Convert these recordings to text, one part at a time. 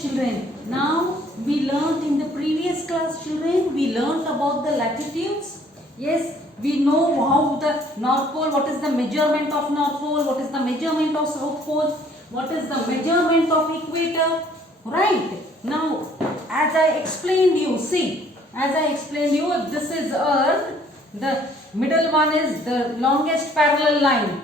children, now we learnt in the previous class children, we learnt about the latitudes. Yes, we know how the North Pole, what is the measurement of North Pole, what is the measurement of South Pole, what is the measurement of equator, right? Now, as I explained you, see, as I explained you, if this is Earth, the middle one is the longest parallel line.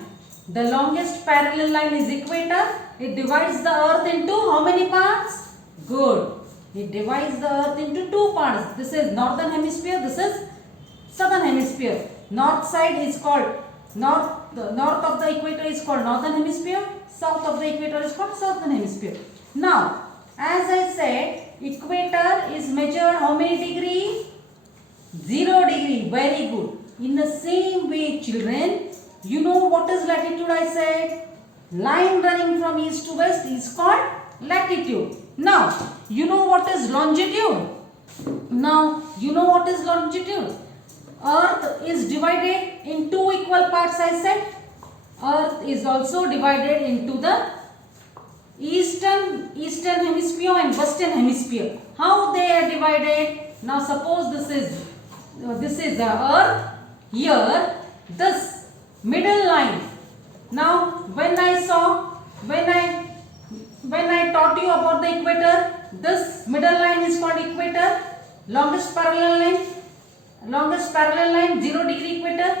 The longest parallel line is equator. It divides the Earth into how many parts? Good. It divides the Earth into two parts. This is northern hemisphere. This is southern hemisphere. North side is called north of the equator is called northern hemisphere. South of the equator is called southern hemisphere. Now, as I said, equator is measured how many degree? 0 degree. Very good. In the same way, children, you know what is latitude? I said line running from east to west is called latitude. Now, you know what is longitude? Now, you know what is longitude? Earth is divided in two equal parts, I said. Earth is also divided into the eastern hemisphere and western hemisphere. How they are divided? Now, suppose this is the Earth. Here, this middle line. Now, when I taught you about the equator, this middle line is called equator. Longest parallel line, 0 degree equator.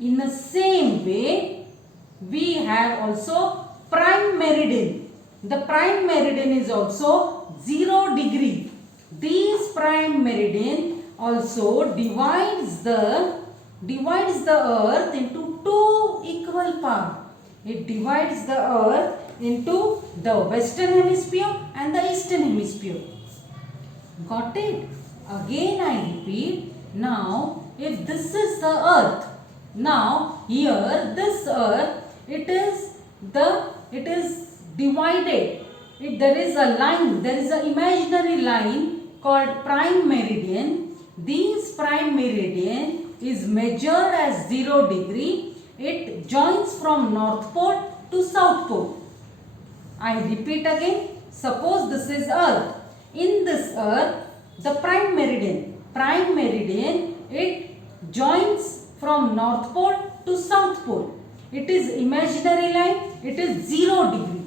In the same way, we have also prime meridian. The prime meridian is also 0 degree. This prime meridian also divides the earth into two equal parts. It divides the earth into the western hemisphere and the eastern hemisphere. Got it? Again I repeat. Now, if this is the earth, now here this earth, it is divided. There is a line, there is an imaginary line called prime meridian. This prime meridian is measured as 0 degree. It joins from North Pole to South Pole. I repeat again. Suppose this is Earth. In this Earth, the prime meridian, it joins from North Pole to South Pole. It is imaginary line. It is 0 degree.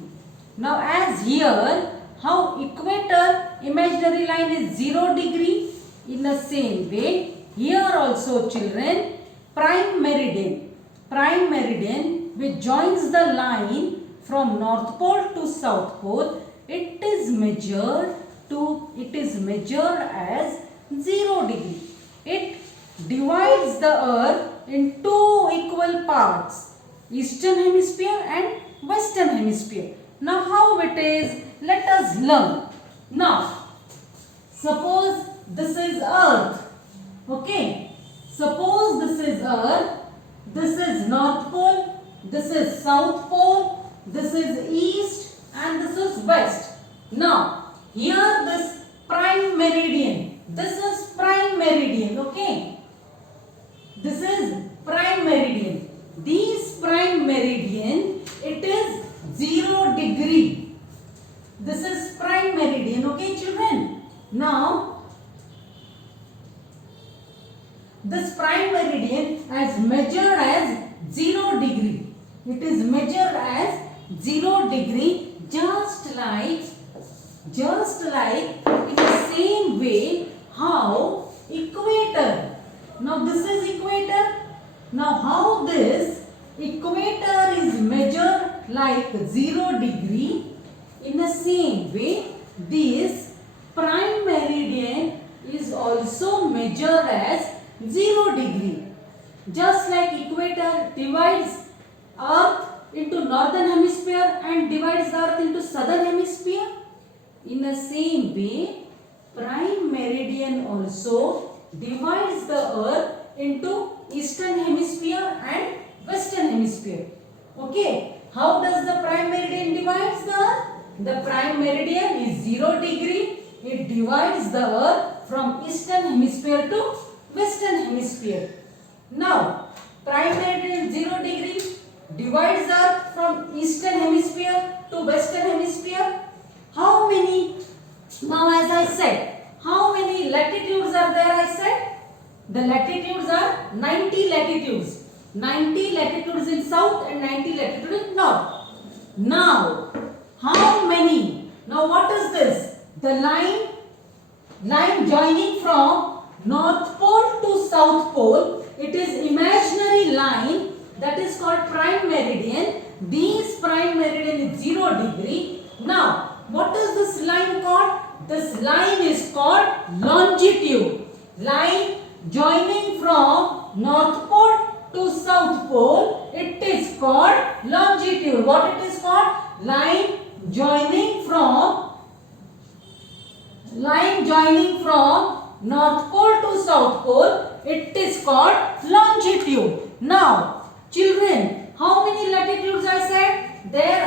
Now, as here, how equator imaginary line is 0 degree. In the same way, here also children, prime meridian which joins the line from North Pole to South Pole, it is measured as 0 degree. It divides the earth in two equal parts, eastern hemisphere and western hemisphere. Now how it is? Let us learn. Now, suppose this is earth. Okay. Suppose this is earth. This is North Pole. This is South Pole. This is east and this is west. Now, here this prime meridian. This is prime meridian. Okay. This is prime meridian. This prime meridian, it is 0 degree. This is prime meridian. Okay, children. Now, this prime meridian is measured as 0 degree. It is measured as 0 degree, just like in the same way how equator. Now this is equator. Now how this equator is measured like 0 degree, in the same way this prime meridian is also measured as 0 degree. Just like equator divides earth into northern hemisphere and divides the earth into southern hemisphere, in the same way prime meridian also divides the earth into eastern hemisphere and western hemisphere. Okay, how does the prime meridian divides the earth? The prime meridian is 0 degree. It divides the earth from eastern hemisphere to western hemisphere. Now, prime meridian 0 degree divides earth from eastern hemisphere to western hemisphere. How many said. How many latitudes are there? I said the latitudes are 90 latitudes. 90 latitudes in south and 90 latitudes in north. Now, how many? Now, what is this? The line joining from north pole to south pole. It is imaginary line that is called prime meridian. This prime meridian is 0 degree. Now, what is this line called? This line is called longitude. Line joining from north pole to south pole, it is called longitude. What it is called? Line joining from north pole to south pole, it is called longitude. Now, children, how many latitudes I said? There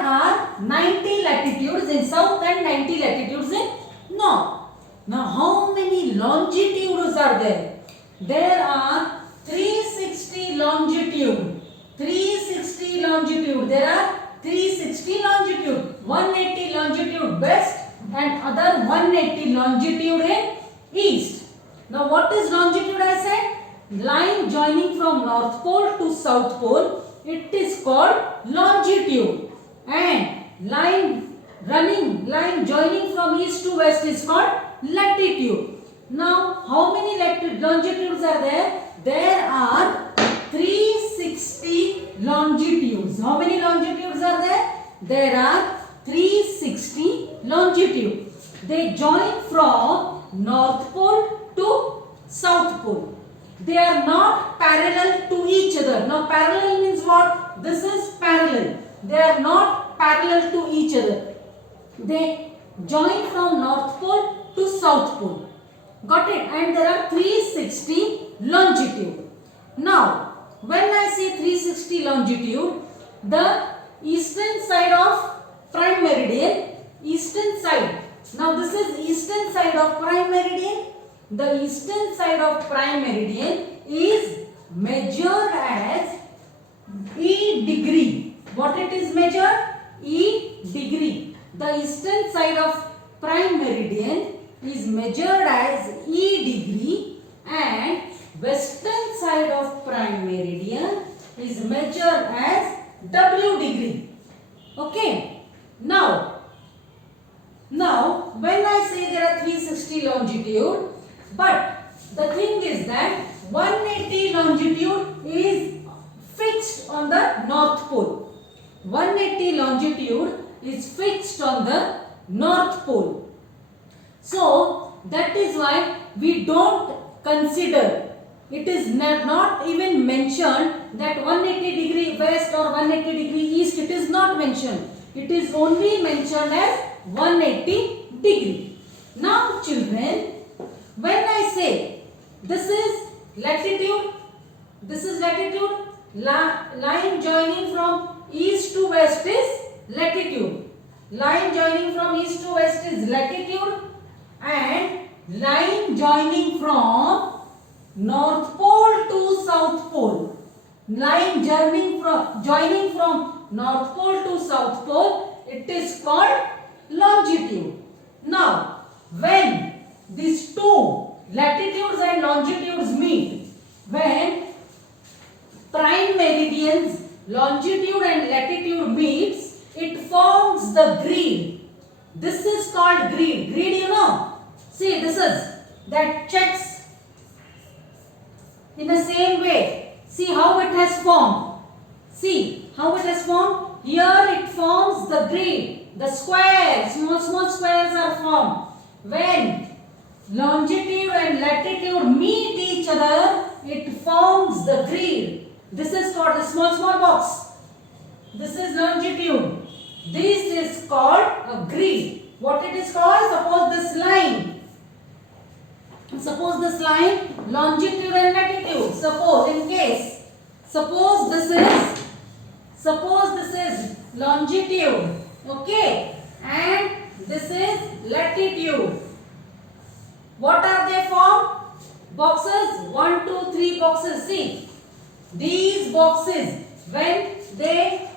are 90 latitudes in south and 90 latitudes in north. Now, how many longitudes are there? There are 360 longitude. 360 longitude. There are 360 longitude. 180 longitude west and other 180 longitude in east. Now, what is longitude? I said line joining from north pole to south pole. It is called longitude. And line joining from east to west is called latitude. Now, how many longitudes are there? There are 360 longitudes. How many longitudes are there? There are 360 longitudes. They join from north pole to south pole. They are not parallel to each other. Now, parallel means what? This is parallel. They are not parallel to each other. They join from north pole to south pole. Got it? And there are 360 longitude. Now, when I say 360 longitude, the eastern side of prime meridian, eastern side. Now, this is eastern side of prime meridian. The eastern side of prime meridian is measured as E degree. What it is measured? E degree. The eastern side of prime meridian is measured as E degree and western side of prime meridian is measured as W degree. Okay. Now when I say there are 360 longitude, but the thing is that 180 longitude is fixed on the north pole. 180 longitude is fixed on the north pole. So, that is why we don't consider, it is not even mentioned that 180 degree west or 180 degree east, it is not mentioned. It is only mentioned as 180 degree. Now, children, when I say this is latitude, line joining from east to west is latitude. Line joining from east to west is latitude, and line joining from north pole to south pole. Line joining from north pole to south pole, it is called longitude. Now, when these two latitudes and longitudes meet, when prime meridians longitude and latitude meets, it forms the grid. This is called grid. Grid, you know. See, this is that checks in the same way. See how it has formed. See how it has formed. Here it forms the grid. The squares, small squares are formed. When longitude and latitude meet each other, it forms the grid. This is called the small box. This is longitude. This is called a grid. What it is called? Suppose this line, longitude and latitude. Suppose this is longitude, okay, and this is latitude. What are they formed? Boxes, 1, 2, 3 boxes. See, these boxes, when they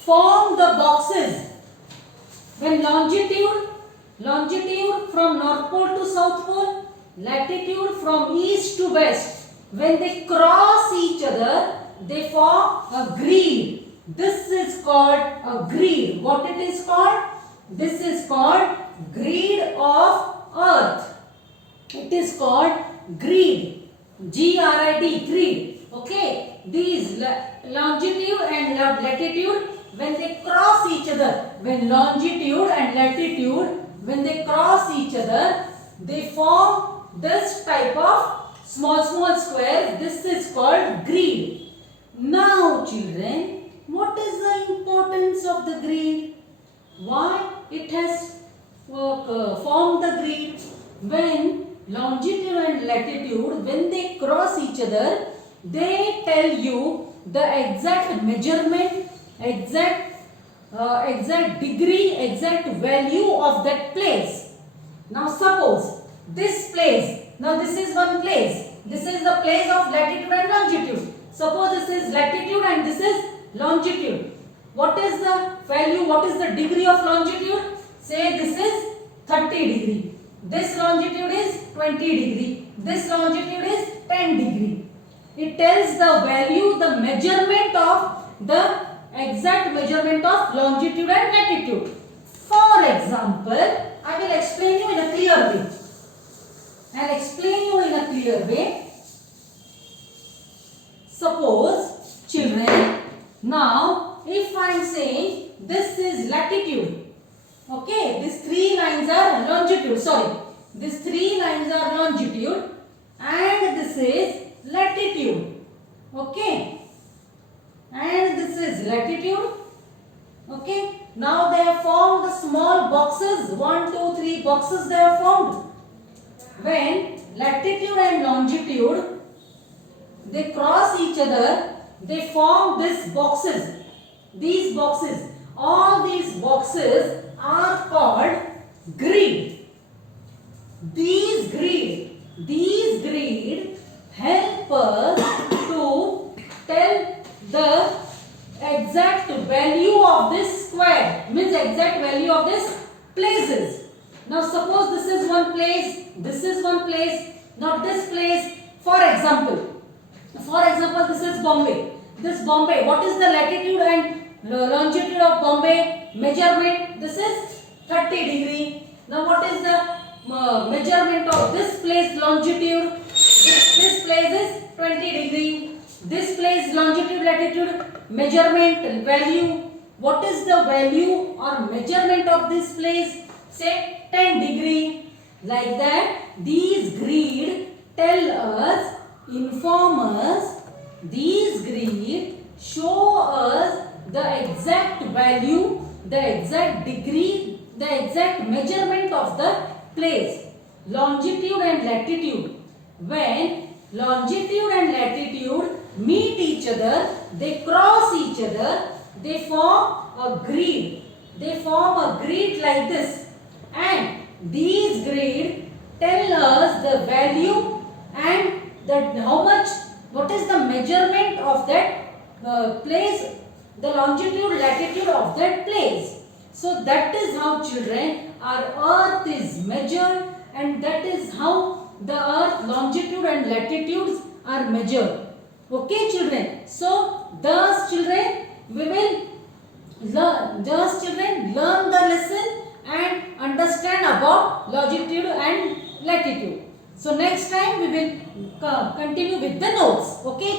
form the boxes, when longitude Longitude from North Pole to South Pole. Latitude from east to west. When they cross each other, they form a grid. This is called a grid. What it is called? This is called grid of Earth. It is called grid. G-R-I-D, grid. Okay. These longitude and latitude, when they cross each other, when longitude and latitude, when they cross each other, they form this type of small squares. This is called grid. Now children, what is the importance of the grid? Why it has formed the grid? When longitude and latitude, when they cross each other, they tell you the exact measurement, exact degree, exact value of that place. Now suppose this place, now this is one place, this is the place of latitude and longitude. Suppose this is latitude and this is longitude. What is the value, what is the degree of longitude? Say this is 30 degree. This longitude is 20 degree. This longitude is 10 degree. It tells the value, the measurement of the exact measurement of longitude and latitude. For example, I will explain you in a clear way. I will explain you in a clear way. Suppose, children, now if I am saying this is latitude, okay, these three lines are longitude, these three lines are longitude and this is latitude, okay, and this is latitude, okay. Now they have formed the small boxes, 1, 2, 3 boxes they have formed. When latitude and longitude, they cross each other, they form these boxes. These boxes, all these boxes are called grid. These grid help us to tell the exact value of this square, means exact value of this places. Now suppose this is one place, this is one place, not this place. For example, this is Bombay. This Bombay, what is the latitude and longitude of Bombay? Measurement, this is 30 degree. Now what is the measurement of this place longitude? This place is 20 degree. This place longitude, latitude, measurement, value. What is the value or measurement of this place? Say 10 degree. Like that, these grid tell us, inform us, these grid show us the exact value, the exact degree, the exact measurement of the place. Longitude and latitude. When longitude and latitude meet each other, they cross each other, they form a grid. They form a grid like this. And these grid tell us the value and how much, what is the measurement of that place, the longitude, latitude of that place. So that is how, children, our earth is measured, and that is how the earth longitude and latitudes are measured. Okay, children. So thus, children, we will learn the lesson and understand about longitude and latitude. So next time we will continue with the notes. Okay.